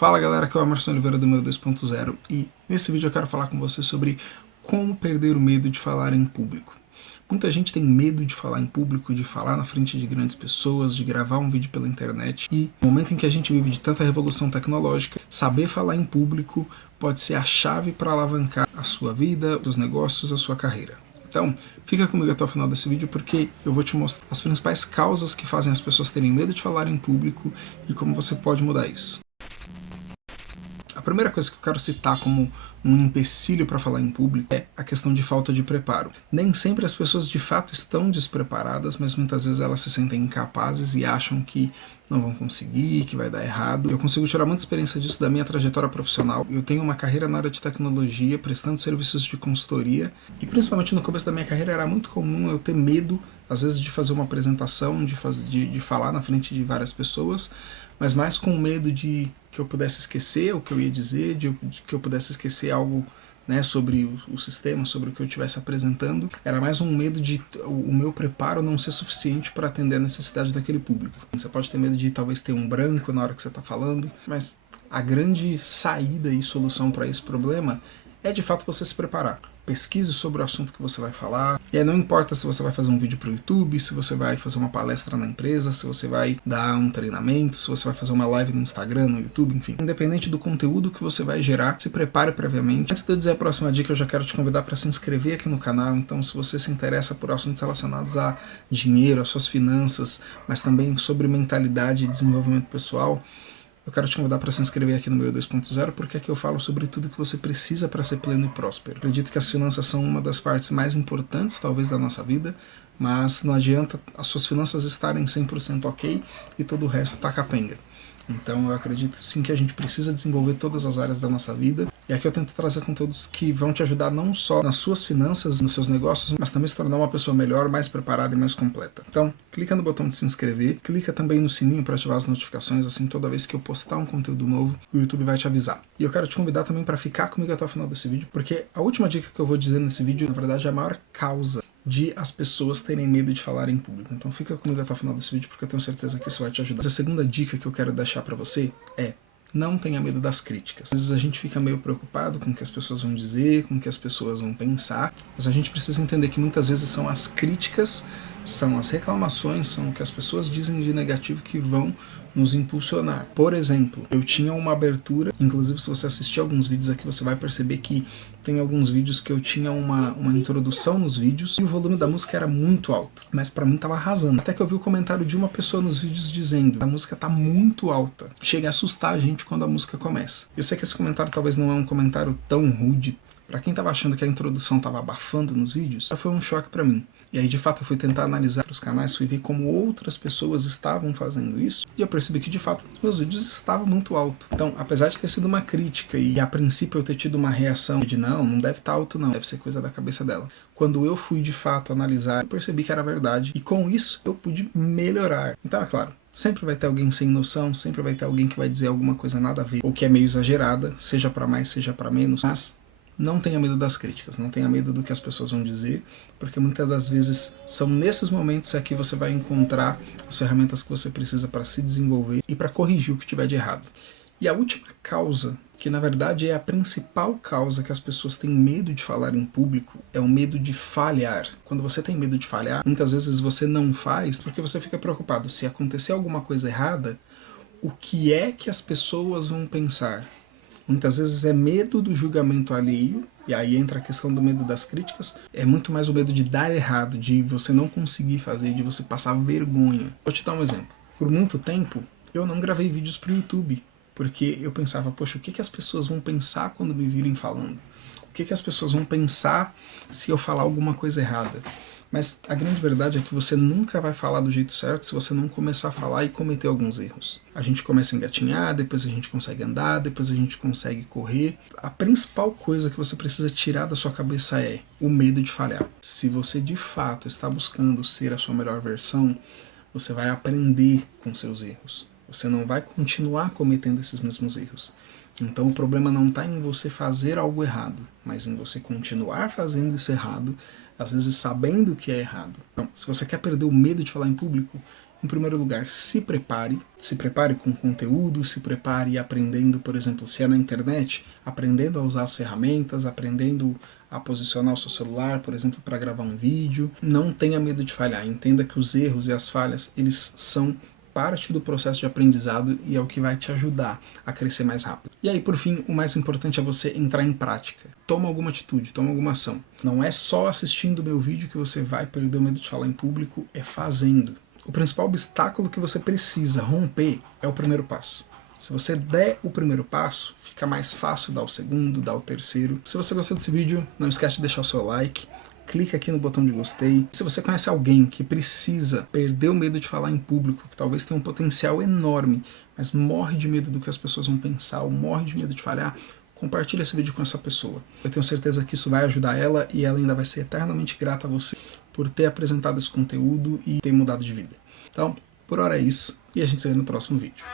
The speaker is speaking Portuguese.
Fala galera, aqui é o Emerson Oliveira do meu 2.0 e nesse vídeo eu quero falar com você sobre como perder o medo de falar em público. Muita gente tem medo de falar em público, de falar na frente de grandes pessoas, de gravar um vídeo pela internet, e no momento em que a gente vive de tanta revolução tecnológica, saber falar em público pode ser a chave para alavancar a sua vida, os negócios, a sua carreira. Então, fica comigo até o final desse vídeo porque eu vou te mostrar as principais causas que fazem as pessoas terem medo de falar em público e como você pode mudar isso. A primeira coisa que eu quero citar como um empecilho para falar em público é a questão de falta de preparo. Nem sempre as pessoas de fato estão despreparadas, mas muitas vezes elas se sentem incapazes e acham que não vão conseguir, que vai dar errado. Eu consigo tirar muita experiência disso da minha trajetória profissional. Eu tenho uma carreira na área de tecnologia, prestando serviços de consultoria, e principalmente no começo da minha carreira era muito comum eu ter medo, às vezes, de fazer uma apresentação, de falar na frente de várias pessoas, mas mais com medo de que eu pudesse esquecer o que eu ia dizer, de que eu pudesse esquecer algo, né, sobre o sistema, sobre o que eu estivesse apresentando. Era mais um medo de o meu preparo não ser suficiente para atender a necessidade daquele público. Você pode ter medo de talvez ter um branco na hora que você está falando, mas a grande saída e solução para esse problema é de fato você se preparar. Pesquise sobre o assunto que você vai falar. E aí não importa se você vai fazer um vídeo para o YouTube, se você vai fazer uma palestra na empresa, se você vai dar um treinamento, se você vai fazer uma live no Instagram, no YouTube, enfim. Independente do conteúdo que você vai gerar, se prepare previamente. Antes de eu dizer a próxima dica, eu já quero te convidar para se inscrever aqui no canal. Então, se você se interessa por assuntos relacionados a dinheiro, as suas finanças, mas também sobre mentalidade e desenvolvimento pessoal, eu quero te convidar para se inscrever aqui no meu 2.0, porque aqui eu falo sobre tudo que você precisa para ser pleno e próspero. Acredito que as finanças são uma das partes mais importantes, talvez, da nossa vida, mas não adianta as suas finanças estarem 100% ok e todo o resto tá capenga. Então eu acredito sim que a gente precisa desenvolver todas as áreas da nossa vida. E aqui eu tento trazer conteúdos que vão te ajudar não só nas suas finanças, nos seus negócios, mas também se tornar uma pessoa melhor, mais preparada e mais completa. Então, clica no botão de se inscrever, clica também no sininho para ativar as notificações, assim toda vez que eu postar um conteúdo novo, o YouTube vai te avisar. E eu quero te convidar também para ficar comigo até o final desse vídeo, porque a última dica que eu vou dizer nesse vídeo, na verdade, é a maior causa de as pessoas terem medo de falar em público. Então fica comigo até o final desse vídeo porque eu tenho certeza que isso vai te ajudar. Mas a segunda dica que eu quero deixar para você é: não tenha medo das críticas. Às vezes a gente fica meio preocupado com o que as pessoas vão dizer, com o que as pessoas vão pensar, mas a gente precisa entender que muitas vezes são as críticas, são as reclamações, são o que as pessoas dizem de negativo que vão nos impulsionar. Por exemplo, eu tinha uma abertura, inclusive se você assistir alguns vídeos aqui você vai perceber que tem alguns vídeos que eu tinha uma introdução nos vídeos e o volume da música era muito alto, mas pra mim tava arrasando. Até que eu vi o comentário de uma pessoa nos vídeos dizendo: a música tá muito alta. Chega a assustar a gente quando a música começa. Eu sei que esse comentário talvez não é um comentário tão rude. Pra quem tava achando que a introdução tava abafando nos vídeos, foi um choque pra mim. E aí de fato eu fui tentar analisar os canais, fui ver como outras pessoas estavam fazendo isso, e eu percebi que de fato os meus vídeos estavam muito alto. Então, apesar de ter sido uma crítica e a princípio eu ter tido uma reação de não deve estar alto não, deve ser coisa da cabeça dela. Quando eu fui de fato analisar, eu percebi que era verdade, e com isso eu pude melhorar. Então é claro, sempre vai ter alguém sem noção, sempre vai ter alguém que vai dizer alguma coisa nada a ver, ou que é meio exagerada, seja para mais, seja para menos, mas não tenha medo das críticas, não tenha medo do que as pessoas vão dizer, porque muitas das vezes são nesses momentos que você vai encontrar as ferramentas que você precisa para se desenvolver e para corrigir o que tiver de errado. E a última causa, que na verdade é a principal causa que as pessoas têm medo de falar em público, é o medo de falhar. Quando você tem medo de falhar, muitas vezes você não faz porque você fica preocupado. Se acontecer alguma coisa errada, o que é que as pessoas vão pensar? Muitas vezes é medo do julgamento alheio, e aí entra a questão do medo das críticas, é muito mais o medo de dar errado, de você não conseguir fazer, de você passar vergonha. Vou te dar um exemplo. Por muito tempo, eu não gravei vídeos para o YouTube, porque eu pensava, poxa, o que as pessoas vão pensar quando me virem falando? O que as pessoas vão pensar se eu falar alguma coisa errada? Mas a grande verdade é que você nunca vai falar do jeito certo se você não começar a falar e cometer alguns erros. A gente começa a engatinhar, depois a gente consegue andar, depois a gente consegue correr. A principal coisa que você precisa tirar da sua cabeça é o medo de falhar. Se você de fato está buscando ser a sua melhor versão, você vai aprender com seus erros. Você não vai continuar cometendo esses mesmos erros. Então o problema não está em você fazer algo errado, mas em você continuar fazendo isso errado, às vezes sabendo que é errado. Então, se você quer perder o medo de falar em público, Em primeiro lugar, se prepare com conteúdo, se prepare aprendendo, por exemplo, se é na internet, aprendendo a usar as ferramentas, aprendendo a posicionar o seu celular, por exemplo, para gravar um vídeo. Não tenha medo de falhar, entenda que os erros e as falhas, eles são parte do processo de aprendizado e é o que vai te ajudar a crescer mais rápido. E aí, por fim, o mais importante é você entrar em prática. Toma alguma atitude, toma alguma ação. Não é só assistindo o meu vídeo que você vai perder o medo de falar em público, é fazendo. O principal obstáculo que você precisa romper é o primeiro passo. Se você der o primeiro passo, fica mais fácil dar o segundo, dar o terceiro. Se você gostou desse vídeo, não esquece de deixar o seu like. Clica aqui no botão de gostei. Se você conhece alguém que precisa perder o medo de falar em público, que talvez tenha um potencial enorme, mas morre de medo do que as pessoas vão pensar, ou morre de medo de falhar, compartilha esse vídeo com essa pessoa. Eu tenho certeza que isso vai ajudar ela e ela ainda vai ser eternamente grata a você por ter apresentado esse conteúdo e ter mudado de vida. Então, por hora é isso e a gente se vê no próximo vídeo.